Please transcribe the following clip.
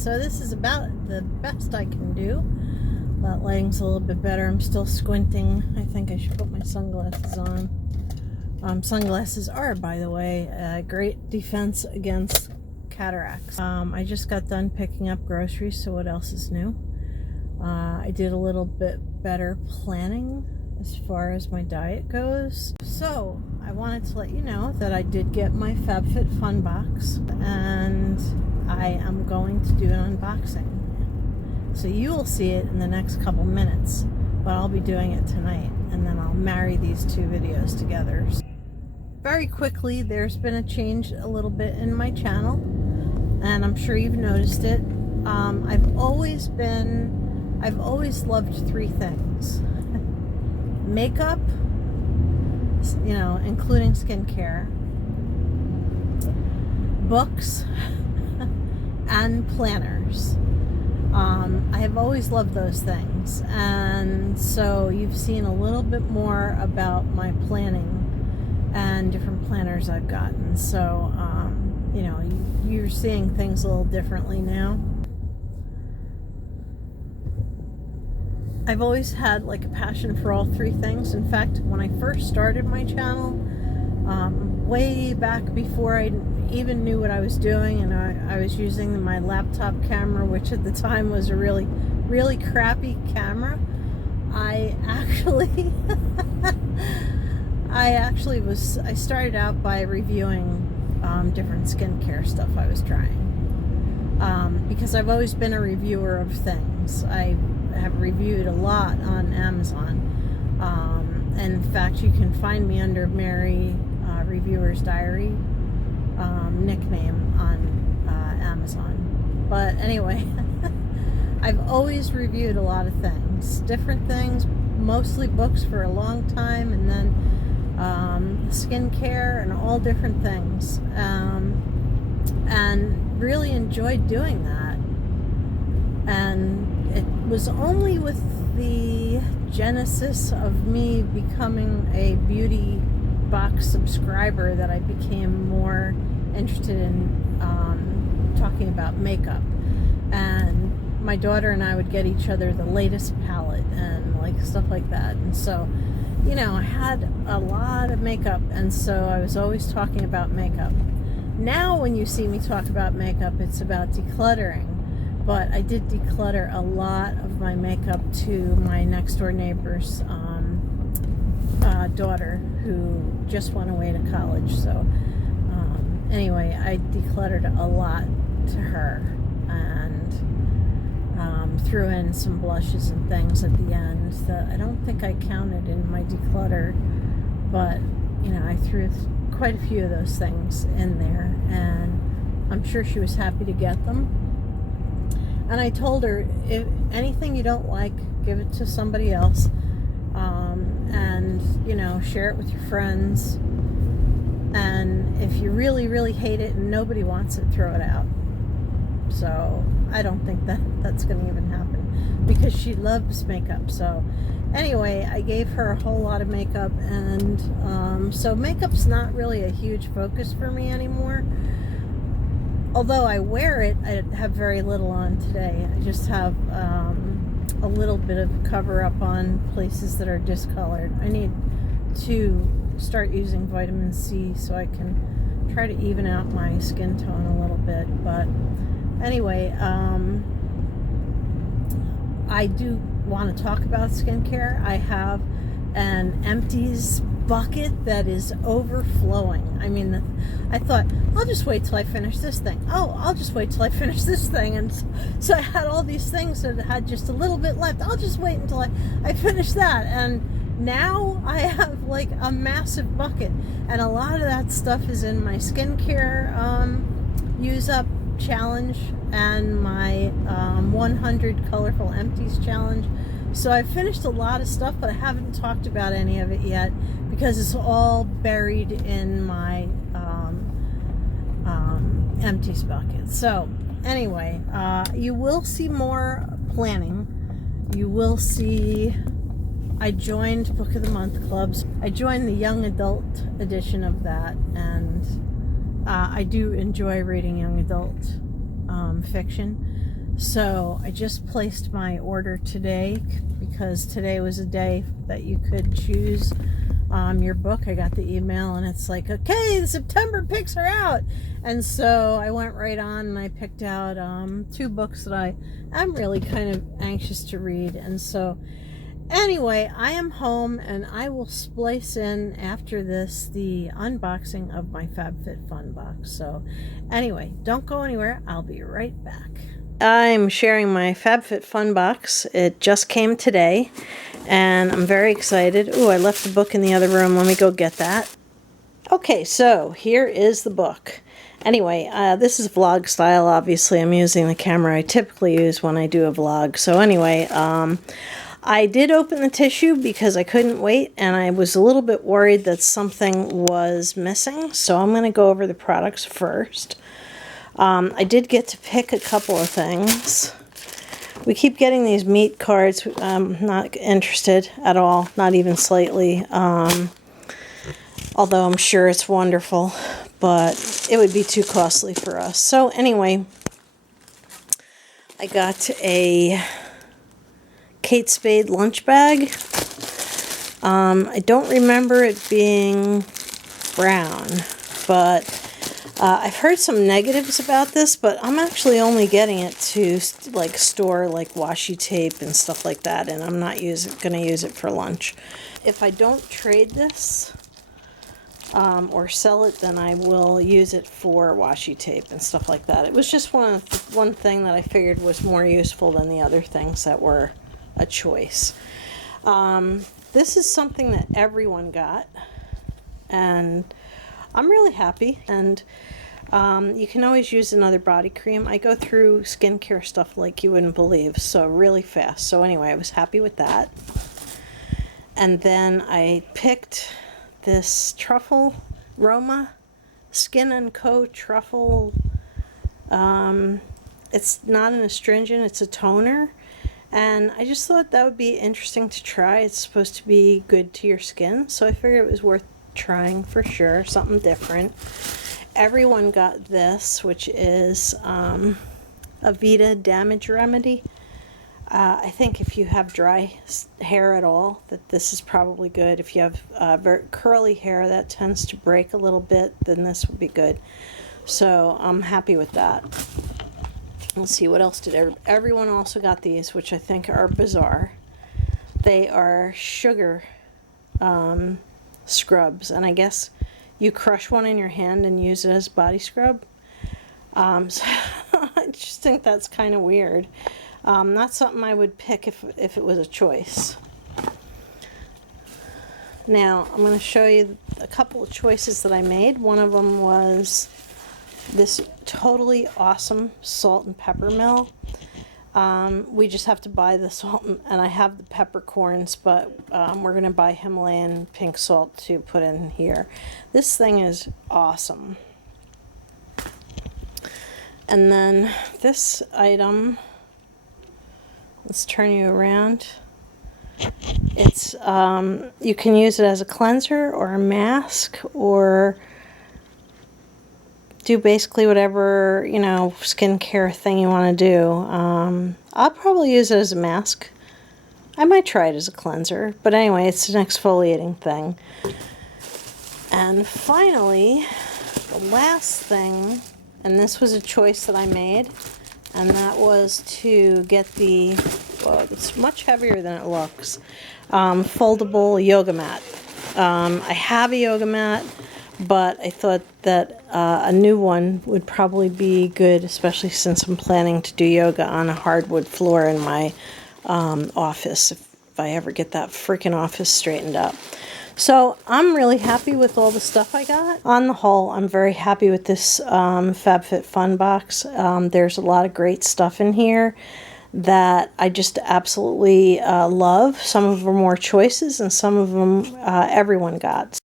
So this is about the best I can do. That lighting's a little bit better. I'm still squinting. I think I should put my sunglasses on. Sunglasses are, by the way, a great defense against cataracts. I just got done picking up groceries, so what else is new? I did a little bit better planning as far as my diet goes. So I wanted to let you know that I did get my FabFitFun box, and I am going to do an unboxing. So you will see it in the next couple minutes, but I'll be doing it tonight, and then I'll marry these two videos together. Very quickly, there's been a change a little bit in my channel, and I'm sure you've noticed it. I've always loved three things: makeup, you know, including skincare, books, and planners. I have always loved those things, and so you've seen a little bit more about my planning and different planners I've gotten. So, you know, you're seeing things a little differently now. I've always had like a passion for all three things. In fact, when I first started my channel, way back before I even knew what I was doing, and I was using my laptop camera, which at the time was a really, really crappy camera. I started out by reviewing different skincare stuff I was trying, because I've always been a reviewer of things. I have reviewed a lot on Amazon. In fact, you can find me under Mary Reviewer's Diary nickname on Amazon. But anyway, I've always reviewed a lot of things, different things, mostly books for a long time, and then skincare and all different things, and really enjoyed doing that. And it was only with the genesis of me becoming a beauty box subscriber that I became more interested in talking about makeup. And my daughter and I would get each other the latest palette and like stuff like that. And so, you know, I had a lot of makeup, and so I was always talking about makeup. Now when you see me talk about makeup, it's about decluttering. But I did declutter a lot of my makeup to my next door neighbor's daughter, who just went away to college. So anyway, I decluttered a lot to her, and threw in some blushes and things at the end that I don't think I counted in my declutter, but you know, I threw quite a few of those things in there, and I'm sure she was happy to get them. And I told her, if anything you don't like, give it to somebody else, and you know, share it with your friends. And if you really, really hate it and nobody wants it, throw it out. So I don't think that's going to even happen, because she loves makeup. So anyway, I gave her a whole lot of makeup, and so makeup's not really a huge focus for me anymore. Although I wear it, I have very little on today. I just have a little bit of cover up on places that are discolored. I need to start using vitamin C so I can try to even out my skin tone a little bit. But anyway, I do want to talk about skincare. I have an empties bucket that is overflowing. I mean, I thought, I'll just wait till I finish this thing. Oh, I'll just wait till I finish this thing. And so I had all these things that had just a little bit left. I'll just wait until I finish that. And now I have like a massive bucket, and a lot of that stuff is in my skincare use up challenge and my 100 colorful empties challenge. So I've finished a lot of stuff, but I haven't talked about any of it yet because it's all buried in my empties bucket. So anyway, you will see more planning. You will see I joined Book of the Month clubs. I joined the young adult edition of that, and I do enjoy reading young adult fiction. So I just placed my order today because today was a day that you could choose your book. I got the email and it's like, okay, the September picks are out. And so I went right on and I picked out 2 books that I'm really kind of anxious to read. And so anyway, I am home and I will splice in after this the unboxing of my FabFitFun box. So anyway, don't go anywhere. I'll be right back. I'm sharing my FabFitFun box. It just came today and I'm very excited. Ooh, I left the book in the other room. Let me go get that. Okay, so here is the book. Anyway, this is vlog style. Obviously, I'm using the camera I typically use when I do a vlog. So anyway, I did open the tissue because I couldn't wait and I was a little bit worried that something was missing. So I'm going to go over the products first. I did get to pick a couple of things. We keep getting these meat cards. I'm not interested at all, not even slightly. Although I'm sure it's wonderful, but it would be too costly for us. So anyway, I got a Kate Spade lunch bag. I don't remember it being brown, but I've heard some negatives about this, but I'm actually only getting it to like store like washi tape and stuff like that, and I'm not going to use it for lunch. If I don't trade this or sell it, then I will use it for washi tape and stuff like that. It was just one thing that I figured was more useful than the other things that were a choice. This is something that everyone got, and I'm really happy. And you can always use another body cream. I go through skincare stuff like you wouldn't believe, so really fast. So anyway, I was happy with that. And then I picked this Truffle Roma Skin & Co. Truffle. It's not an astringent, it's a toner. And I just thought that would be interesting to try. It's supposed to be good to your skin, so I figured it was worth trying for sure, something different. Everyone got this, which is a Vita Damage Remedy. I think if you have dry hair at all, that this is probably good. If you have very curly hair that tends to break a little bit, then this would be good. So I'm happy with that. Let's see, what else did everyone also got these, which I think are bizarre. They are sugar scrubs, and I guess you crush one in your hand and use it as body scrub. So I just think that's kind of weird. Not something I would pick if it was a choice. Now I'm going to show you a couple of choices that I made. One of them was this totally awesome salt and pepper mill. We just have to buy the salt, and I have the peppercorns, but we're going to buy Himalayan pink salt to put in here. This thing is awesome. And then this item, let's turn you around. It's you can use it as a cleanser or a mask, or do basically whatever, you know, skincare thing you want to do. I'll probably use it as a mask. I might try it as a cleanser, but anyway, it's an exfoliating thing. And finally, the last thing, and this was a choice that I made, and that was to get the, well, it's much heavier than it looks, foldable yoga mat. I have a yoga mat, but I thought that a new one would probably be good, especially since I'm planning to do yoga on a hardwood floor in my office, if I ever get that freaking office straightened up. So I'm really happy with all the stuff I got. On the whole, I'm very happy with this FabFitFun box. There's a lot of great stuff in here that I just absolutely love. Some of them are more choices, and some of them everyone got.